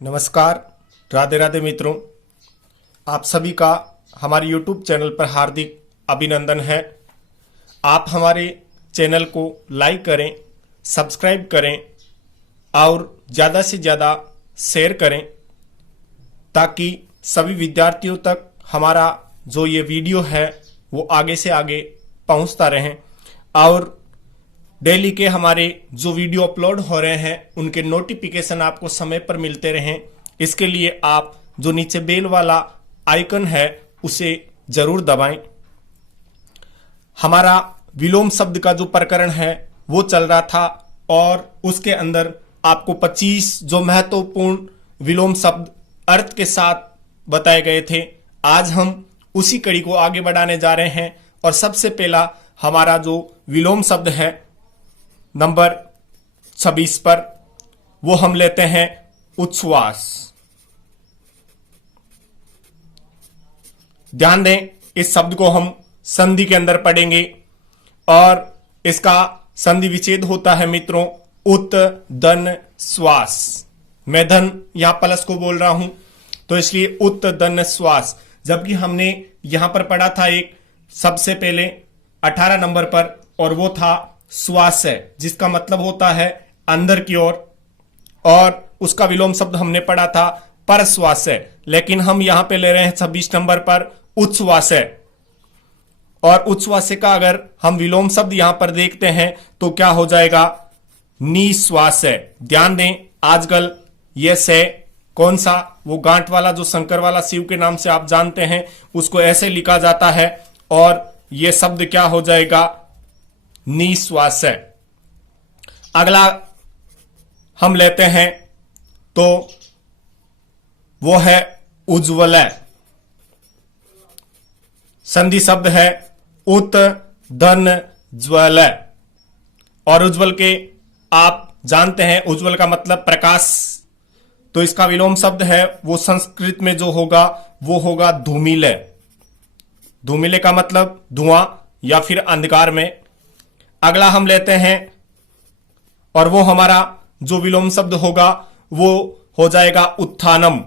नमस्कार, राधे राधे मित्रों। आप सभी का हमारे YouTube चैनल पर हार्दिक अभिनंदन है। आप हमारे चैनल को लाइक करें, सब्सक्राइब करें और ज़्यादा से ज़्यादा शेयर करें ताकि सभी विद्यार्थियों तक हमारा जो ये वीडियो है वो आगे से आगे पहुंचता रहे और डेली के हमारे जो वीडियो अपलोड हो रहे हैं उनके नोटिफिकेशन आपको समय पर मिलते रहें। इसके लिए आप जो नीचे बेल वाला आइकन है उसे जरूर दबाएं। हमारा विलोम शब्द का जो प्रकरण है वो चल रहा था और उसके अंदर आपको 25 जो महत्वपूर्ण विलोम शब्द अर्थ के साथ बताए गए थे। आज हम उसी कड़ी को आगे बढ़ाने जा रहे हैं और सबसे पहला हमारा जो विलोम शब्द है नंबर 26 पर वो हम लेते हैं उच्छ्वास। ध्यान दें, इस शब्द को हम संधि के अंदर पढ़ेंगे और इसका संधि विच्छेद होता है मित्रों उत दन श्वास। मैं धन यहां प्लस को बोल रहा हूं तो इसलिए उत दन श्वास, जबकि हमने यहां पर पढ़ा था एक सबसे पहले 18 नंबर पर और वो था श्वास है, जिसका मतलब होता है अंदर की ओर और उसका विलोम शब्द हमने पढ़ा था परश्वास है। लेकिन हम यहां पे ले रहे हैं 26 नंबर पर उच्छ्वास है और उच्छ्वास का अगर हम विलोम शब्द यहां पर देखते हैं तो क्या हो जाएगा, निश्वास है। ध्यान दें, आजकल यह से कौन सा वो गांठ वाला जो शंकर वाला शिव के नाम से आप जानते हैं उसको ऐसे लिखा जाता है और यह शब्द क्या हो जाएगा, निश्वास है। अगला हम लेते हैं तो वो है उज्ज्वल। संधि शब्द है उत धन ज्वल और उज्ज्वल के आप जानते हैं उज्ज्वल का मतलब प्रकाश, तो इसका विलोम शब्द है वो संस्कृत में जो होगा वो होगा धूमिल। धूमिल का मतलब धुआं या फिर अंधकार में। अगला हम लेते हैं और वो हमारा जो विलोम शब्द होगा वो हो जाएगा उत्थानम।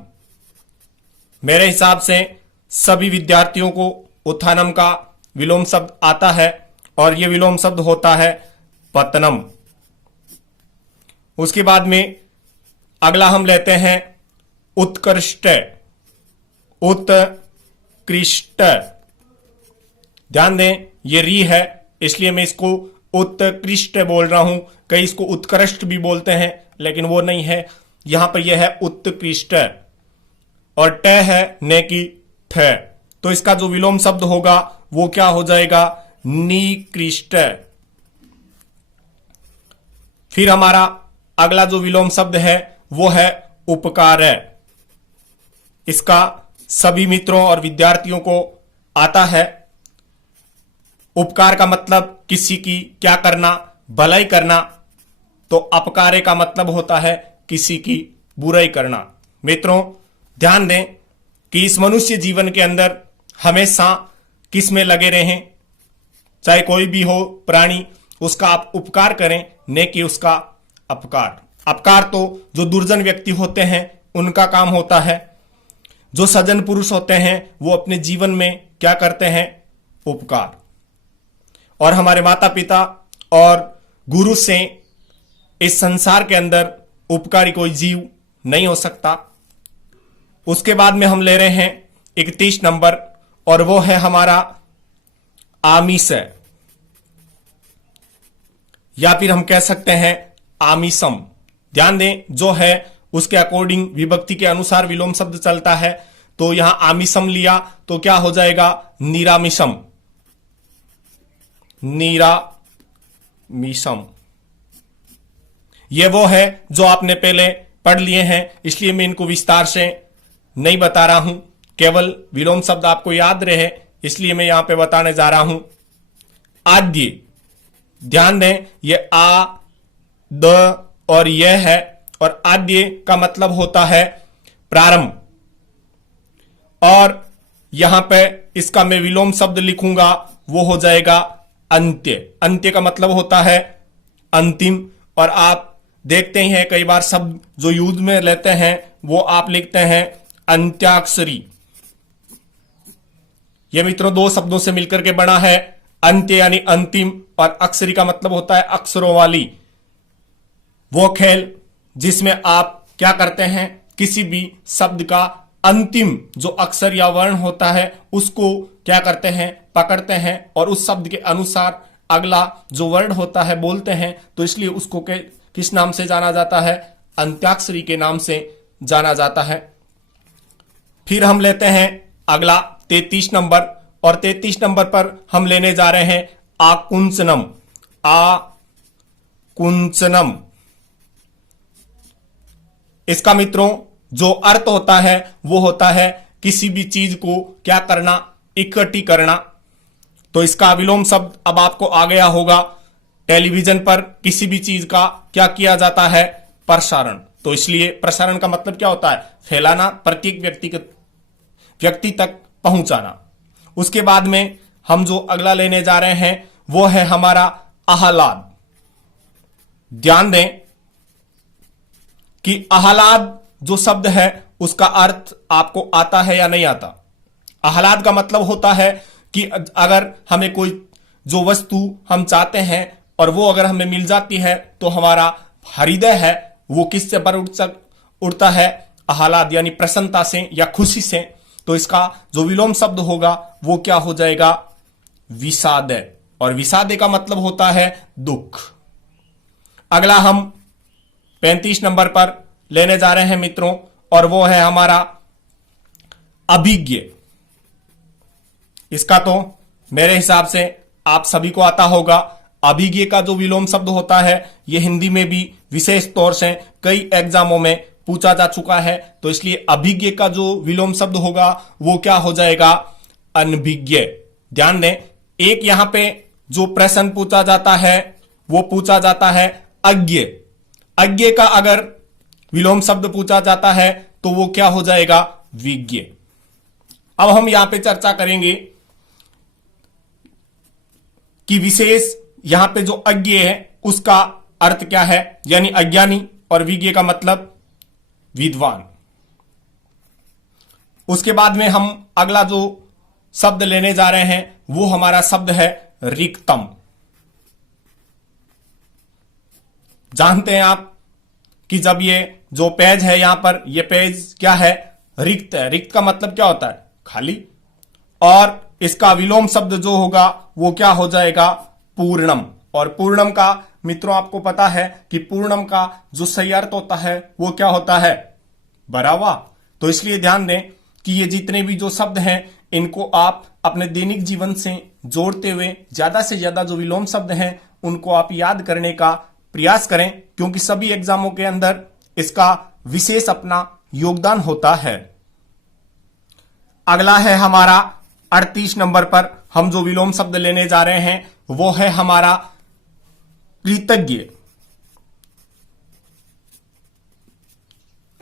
मेरे हिसाब से सभी विद्यार्थियों को उत्थानम का विलोम शब्द आता है और ये विलोम शब्द होता है पतनम। उसके बाद में अगला हम लेते हैं उत्कृष्ट। उत्कृष्ट, ध्यान दें ये री है इसलिए मैं इसको उत्कृष्ट बोल रहा हूं। कई इसको उत्कृष्ट भी बोलते हैं लेकिन वो नहीं है, यहां पर यह है उत्कृष्ट और ट है न की ठ, तो इसका जो विलोम शब्द होगा वो क्या हो जाएगा, निकृष्ट। फिर हमारा अगला जो विलोम शब्द है वो है उपकार। इसका सभी मित्रों और विद्यार्थियों को आता है। उपकार का मतलब किसी की क्या करना, भलाई करना, तो अपकारे का मतलब होता है किसी की बुराई करना। मित्रों ध्यान दें कि इस मनुष्य जीवन के अंदर हमेशा किस में लगे रहें, चाहे कोई भी हो प्राणी, उसका आप उपकार करें न कि उसका अपकार। अपकार तो जो दुर्जन व्यक्ति होते हैं उनका काम होता है, जो सज्जन पुरुष होते हैं वो अपने जीवन में क्या करते हैं, उपकार। और हमारे माता पिता और गुरु से इस संसार के अंदर उपकारी कोई जीव नहीं हो सकता। उसके बाद में हम ले रहे हैं 31 नंबर और वो है हमारा आमिष या फिर हम कह सकते हैं आमिषम। ध्यान दें, जो है उसके अकॉर्डिंग विभक्ति के अनुसार विलोम शब्द चलता है, तो यहां आमिषम लिया तो क्या हो जाएगा, निरामिषम। निरामिषम ये वो है जो आपने पहले पढ़ लिए हैं, इसलिए मैं इनको विस्तार से नहीं बता रहा हूं, केवल विलोम शब्द आपको याद रहे इसलिए मैं यहां पे बताने जा रहा हूं। आद्य, ध्यान दें ये आ द और यह है और आद्य का मतलब होता है प्रारंभ और यहां पे इसका मैं विलोम शब्द लिखूंगा वो हो जाएगा अंत्य। अंत्य का मतलब होता है अंतिम और आप देखते ही हैं कई बार शब्द जो युद्ध में लेते हैं वो आप लिखते हैं अंत्याक्षरी। ये मित्रों दो शब्दों से मिलकर के बना है, अंत्य यानी अंतिम और अक्षरी का मतलब होता है अक्षरों वाली। वो खेल जिसमें आप क्या करते हैं, किसी भी शब्द का अंतिम जो अक्षर या वर्ण होता है उसको क्या करते हैं, पकड़ते हैं और उस शब्द के अनुसार अगला जो वर्ण होता है बोलते हैं। तो इसलिए उसको किस नाम से जाना जाता है, अंत्याक्षरी के नाम से जाना जाता है। फिर हम लेते हैं अगला 33 नंबर, और 33 नंबर पर हम लेने जा रहे हैं आकुंचनम। आकुंचनम, इसका मित्रों जो अर्थ होता है वो होता है किसी भी चीज को क्या करना, इकट्ठी करना। तो इसका विलोम शब्द अब आपको आ गया होगा। टेलीविजन पर किसी भी चीज का क्या किया जाता है, प्रसारण। तो इसलिए प्रसारण का मतलब क्या होता है, फैलाना, प्रत्येक व्यक्ति तक पहुंचाना। उसके बाद में हम जो अगला लेने जा रहे हैं वो है हमारा आह्लाद। ध्यान दें कि आह्लाद जो शब्द है उसका अर्थ आपको आता है या नहीं आता। आह्लाद का मतलब होता है कि अगर हमें कोई जो वस्तु हम चाहते हैं और वो अगर हमें मिल जाती है तो हमारा हृदय है वो किससे पर उठता है, आह्लाद यानी प्रसन्नता से या खुशी से। तो इसका जो विलोम शब्द होगा वो क्या हो जाएगा, विषाद। और विषाद का मतलब होता है दुख। अगला हम 35 नंबर पर लेने जा रहे हैं मित्रों, और वो है हमारा अभिज्ञ। इसका तो मेरे हिसाब से आप सभी को आता होगा। अभिज्ञ का जो विलोम शब्द होता है ये हिंदी में भी विशेष तौर से कई एग्जामों में पूछा जा चुका है। तो इसलिए अभिज्ञ का जो विलोम शब्द होगा वो क्या हो जाएगा, अनभिज्ञ। ध्यान दें, एक यहां पे जो प्रश्न पूछा जाता है वो पूछा जाता है अज्ञ। अज्ञ का अगर विलोम शब्द पूछा जाता है तो वो क्या हो जाएगा, विज्ञ। अब हम यहां पे चर्चा करेंगे कि विशेष यहां पे जो अज्ञ है उसका अर्थ क्या है, यानी अज्ञानी, और विज्ञ का मतलब विद्वान। उसके बाद में हम अगला जो शब्द लेने जा रहे हैं वो हमारा शब्द है रिक्तम। जानते हैं आप कि जब ये जो पेज है यहां पर, ये पेज क्या है, रिक्त है। रिक्त का मतलब क्या होता है, खाली। और इसका विलोम शब्द जो होगा वो क्या हो जाएगा, पूर्णम। और पूर्णम का मित्रों आपको पता है कि पूर्णम का जो सही अर्थ होता है वो क्या होता है, भरा हुआ। तो इसलिए ध्यान दें कि ये जितने भी जो शब्द हैं इनको आप अपने दैनिक जीवन से जोड़ते हुए ज्यादा से ज्यादा जो विलोम शब्द हैं उनको आप याद करने का प्रयास करें, क्योंकि सभी एग्जामों के अंदर इसका विशेष अपना योगदान होता है। अगला है हमारा 38 नंबर पर हम जो विलोम शब्द लेने जा रहे हैं वो है हमारा कृतज्ञ।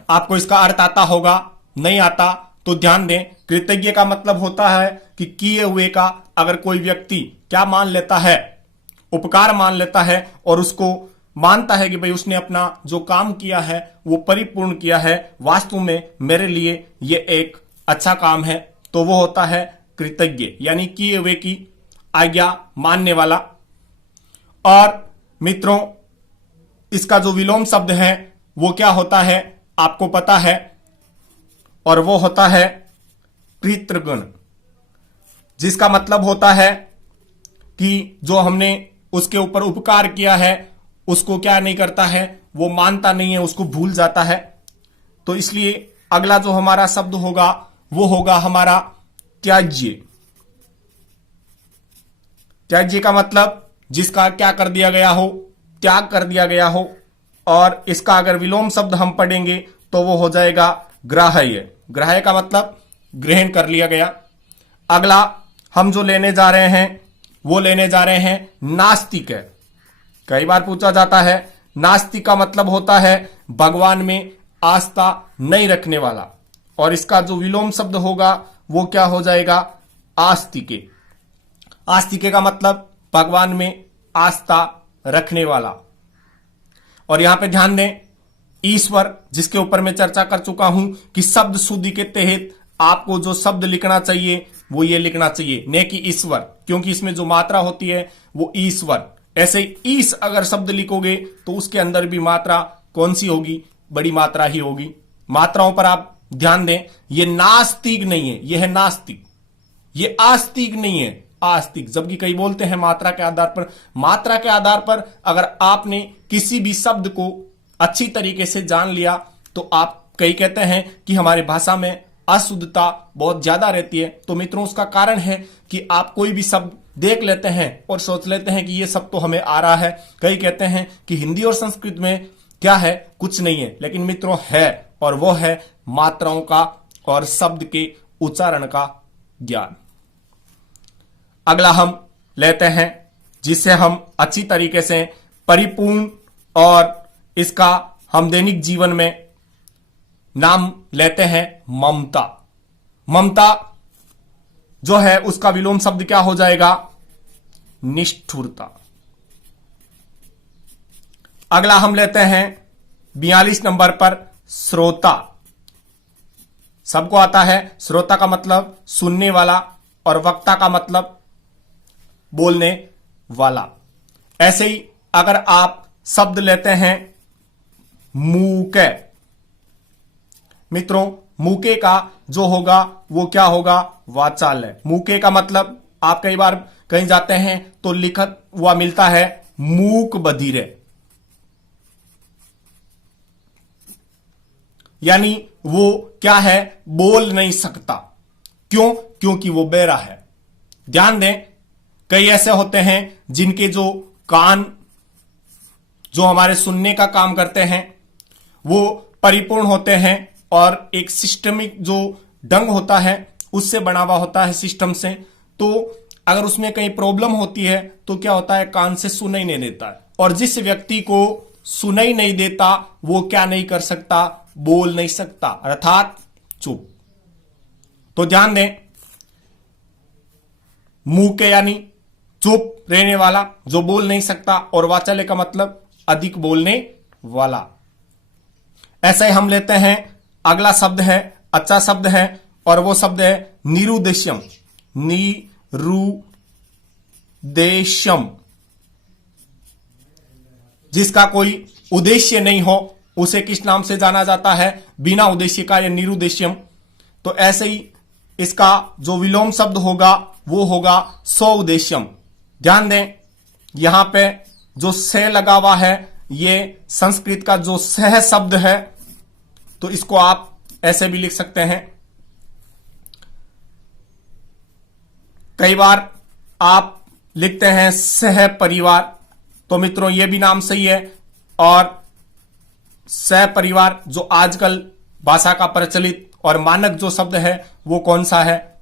आपको इसका अर्थ आता होगा, नहीं आता तो ध्यान दें। कृतज्ञ का मतलब होता है कि किए हुए का अगर कोई व्यक्ति क्या मान लेता है, उपकार मान लेता है और उसको मानता है कि भाई उसने अपना जो काम किया है वो परिपूर्ण किया है, वास्तव में मेरे लिए ये एक अच्छा काम है, तो वो होता है कृतज्ञ, यानी किए हुए की आज्ञा मानने वाला। और मित्रों इसका जो विलोम शब्द है वो क्या होता है आपको पता है, और वो होता है कृतज्ञ, जिसका मतलब होता है कि जो हमने उसके ऊपर उपकार किया है उसको क्या नहीं करता है, वो मानता नहीं है, उसको भूल जाता है। तो इसलिए अगला जो हमारा शब्द होगा वो होगा हमारा त्याज्य। त्याज्य का मतलब जिसका क्या कर दिया गया हो, त्याग कर दिया गया हो। और इसका अगर विलोम शब्द हम पढ़ेंगे तो वो हो जाएगा ग्राह्य। ग्राह्य का मतलब ग्रहण कर लिया गया। अगला हम जो लेने जा रहे हैं वो लेने जा रहे हैं नास्तिक। कई बार पूछा जाता है, नास्तिक का मतलब होता है भगवान में आस्था नहीं रखने वाला, और इसका जो विलोम शब्द होगा वो क्या हो जाएगा, आस्तिके। आस्तिके का मतलब भगवान में आस्था रखने वाला। और यहां पे ध्यान दें ईश्वर, जिसके ऊपर मैं चर्चा कर चुका हूं कि शब्द शुद्धि के तहत आपको जो शब्द लिखना चाहिए वो ये लिखना चाहिए, न कि ईश्वर, क्योंकि इसमें जो मात्रा होती है वो ईश्वर। ऐसे ईश अगर शब्द लिखोगे तो उसके अंदर भी मात्रा कौन सी होगी? बड़ी मात्रा ही होगी। मात्राओं पर आप ध्यान दें। ये नास्तिक नहीं है, ये है नास्तिक। ये आस्तिक नहीं है, आस्तिक। जबकि कई बोलते हैं मात्रा के आधार पर। मात्रा के आधार पर अगर आपने किसी भी शब्द को अच्छी तरीके से जान लिया तो आप, कई कहते हैं कि हमारी भाषा में अशुद्धता बहुत ज्यादा रहती है, तो मित्रों उसका कारण है कि आप कोई भी शब्द देख लेते हैं और सोच लेते हैं कि ये सब तो हमें आ रहा है। कई कहते हैं कि हिंदी और संस्कृत में क्या है, कुछ नहीं है, लेकिन मित्रों है, और वो है मात्राओं का और शब्द के उच्चारण का ज्ञान। अगला हम लेते हैं जिससे हम अच्छी तरीके से परिपूर्ण, और इसका हम दैनिक जीवन में नाम लेते हैं ममता। ममता जो है उसका विलोम शब्द क्या हो जाएगा? निष्ठुरता। अगला हम लेते हैं 42 नंबर पर श्रोता। सबको आता है, श्रोता का मतलब सुनने वाला और वक्ता का मतलब बोलने वाला। ऐसे ही अगर आप शब्द लेते हैं मूके, मित्रों मूके का जो होगा वो क्या होगा? वाचाल्य। मूके का मतलब आप कई बार कहीं जाते हैं तो लिखत हुआ मिलता है मूक बधिरे, यानी वो क्या है? बोल नहीं सकता। क्यों? क्योंकि वो बहरा है। ध्यान दें, कई ऐसे होते हैं जिनके जो कान जो हमारे सुनने का काम करते हैं वो परिपूर्ण होते हैं, और एक सिस्टमिक जो ढंग होता है उससे बना हुआ होता है, सिस्टम से। तो अगर उसमें कहीं प्रॉब्लम होती है तो क्या होता है? कान से सुनाई नहीं देता है, और जिस व्यक्ति को सुनाई नहीं देता वो क्या नहीं कर सकता? बोल नहीं सकता, अर्थात चुप। तो ध्यान दें, मुंह के यानी चुप रहने वाला जो बोल नहीं सकता, और वाचाल्य का मतलब अधिक बोलने वाला। ऐसे ही हम लेते हैं अगला शब्द है, अच्छा शब्द है, और वो शब्द है निरुद्देश्यम। निरुद्देश्यम, जिसका कोई उद्देश्य नहीं हो उसे किस नाम से जाना जाता है? बिना उद्देश्य का, या निरुद्देश्यम। तो ऐसे ही इसका जो विलोम शब्द होगा वो होगा स्वउद्देश्यम। ध्यान दें, यहां पे जो से लगा हुआ है ये संस्कृत का जो सह शब्द है, तो इसको आप ऐसे भी लिख सकते हैं। कई बार आप लिखते हैं सह परिवार, तो मित्रों ये भी नाम सही है। और सह परिवार जो आजकल भाषा का प्रचलित और मानक जो शब्द है वो कौन सा है?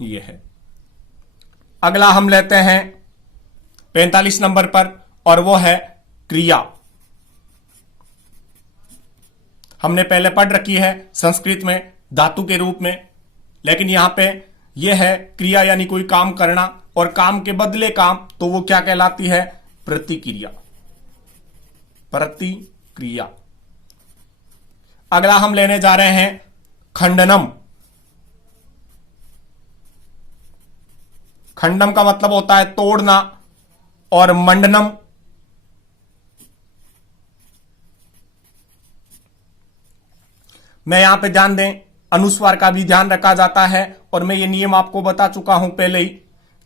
ये है। अगला हम लेते हैं 45 नंबर पर, और वो है क्रिया। हमने पहले पढ़ रखी है संस्कृत में धातु के रूप में, लेकिन यहां पे यह है क्रिया, यानी कोई काम करना, और काम के बदले काम, तो वो क्या कहलाती है? प्रतिक्रिया। प्रतिक्रिया। अगला हम लेने जा रहे हैं खंडनम। खंडम का मतलब होता है तोड़ना, और मंडनम मैं यहां पे ध्यान दें, अनुस्वार का भी ध्यान रखा जाता है, और मैं ये नियम आपको बता चुका हूं पहले ही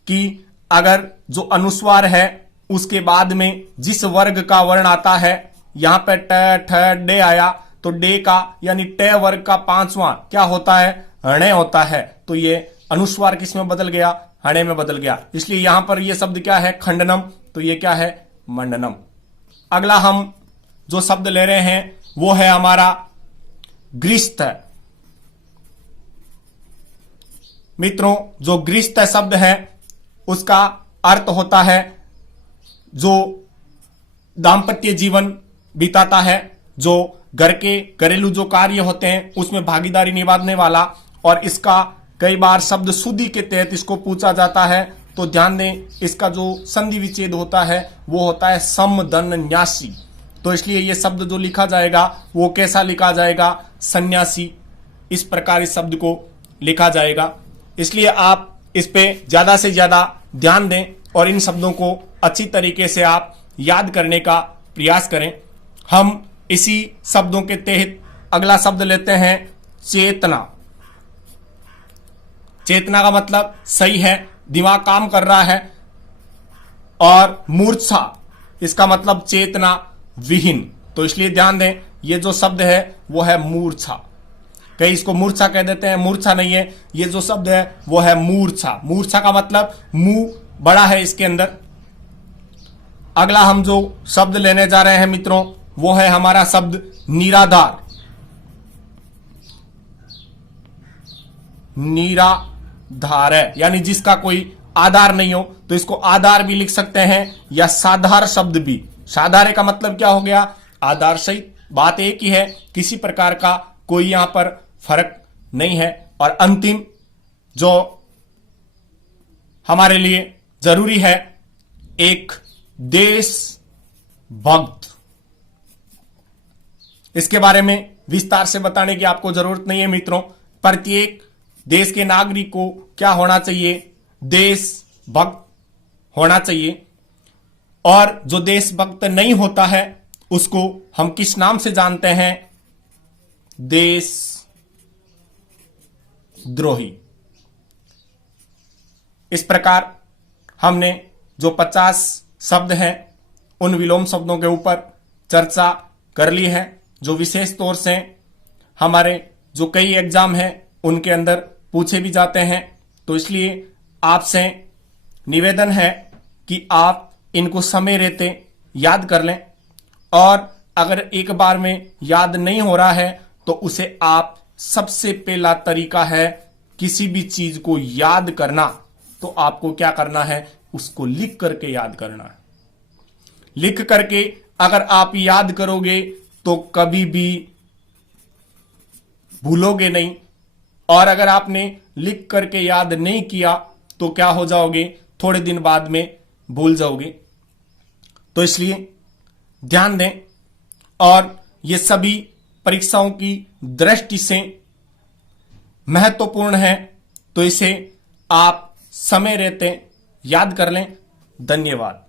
कि अगर जो अनुस्वार है उसके बाद में जिस वर्ग का वर्ण आता है, यहां पे ट ठ डे आया, तो डे का यानी टे वर्ग का पांचवां क्या होता है? हणे होता है। तो ये अनुस्वार किस में बदल गया? हणे में बदल गया। इसलिए यहां पर ये शब्द क्या है? खंडनम। तो ये क्या है? मंडनम। अगला हम जो शब्द ले रहे हैं वो है हमारा गृहस्थ। मित्रों जो गृहस्थ शब्द है उसका अर्थ होता है जो दाम्पत्य जीवन बिताता है, जो घर के घरेलू जो कार्य होते हैं उसमें भागीदारी निभाने वाला। और इसका कई बार शब्द शुद्धि के तहत इसको पूछा जाता है, तो ध्यान दें इसका जो संधि विच्छेद होता है वो होता है समधन न्यासी। तो इसलिए ये शब्द जो लिखा जाएगा वो कैसा लिखा जाएगा, सन्यासी। इस प्रकार इस शब्द को लिखा जाएगा। इसलिए आप इस पे ज्यादा से ज्यादा ध्यान दें और इन शब्दों को अच्छी तरीके से आप याद करने का प्रयास करें। हम इसी शब्दों के तहत अगला शब्द लेते हैं चेतना। चेतना का मतलब सही है, दिमाग काम कर रहा है। और मूर्छा, इसका मतलब चेतना विहीन। तो इसलिए ध्यान दें, ये जो शब्द है वो है मूर्छा। कई इसको मूर्छा कह देते हैं, मूर्छा नहीं है, ये जो शब्द है वो है मूर्छा। मूर्छा का मतलब मुंह बड़ा है इसके अंदर। अगला हम जो शब्द लेने जा रहे हैं मित्रों, वो है हमारा शब्द निराधार। निराधार है यानी जिसका कोई आधार नहीं हो, तो इसको आधार भी लिख सकते हैं या साधार शब्द भी। साधार का मतलब क्या हो गया, आधार सहित। बात एक ही है, किसी प्रकार का कोई यहां पर फर्क नहीं है। और अंतिम जो हमारे लिए जरूरी है, एक देशभक्त। इसके बारे में विस्तार से बताने की आपको जरूरत नहीं है मित्रों। प्रत्येक देश के नागरिक को क्या होना चाहिए, देशभक्त होना चाहिए। और जो देशभक्त नहीं होता है उसको हम किस नाम से जानते हैं, देशद्रोही। इस प्रकार हमने जो 50 शब्द हैं उन विलोम शब्दों के ऊपर चर्चा कर ली है, जो विशेष तौर से हमारे जो कई एग्जाम हैं उनके अंदर पूछे भी जाते हैं। तो इसलिए आपसे निवेदन है कि आप इनको समय रहते याद कर लें। और अगर एक बार में याद नहीं हो रहा है तो उसे आप, सबसे पहला तरीका है किसी भी चीज को याद करना, तो आपको क्या करना है, उसको लिख करके याद करना है। लिख करके अगर आप याद करोगे तो कभी भी भूलोगे नहीं। और अगर आपने लिख करके याद नहीं किया तो क्या हो जाओगे, थोड़े दिन बाद में भूल जाओगे। तो इसलिए ध्यान दें। और ये सभी परीक्षाओं की दृष्टि से महत्वपूर्ण है, तो इसे आप समय रहते याद कर लें। धन्यवाद।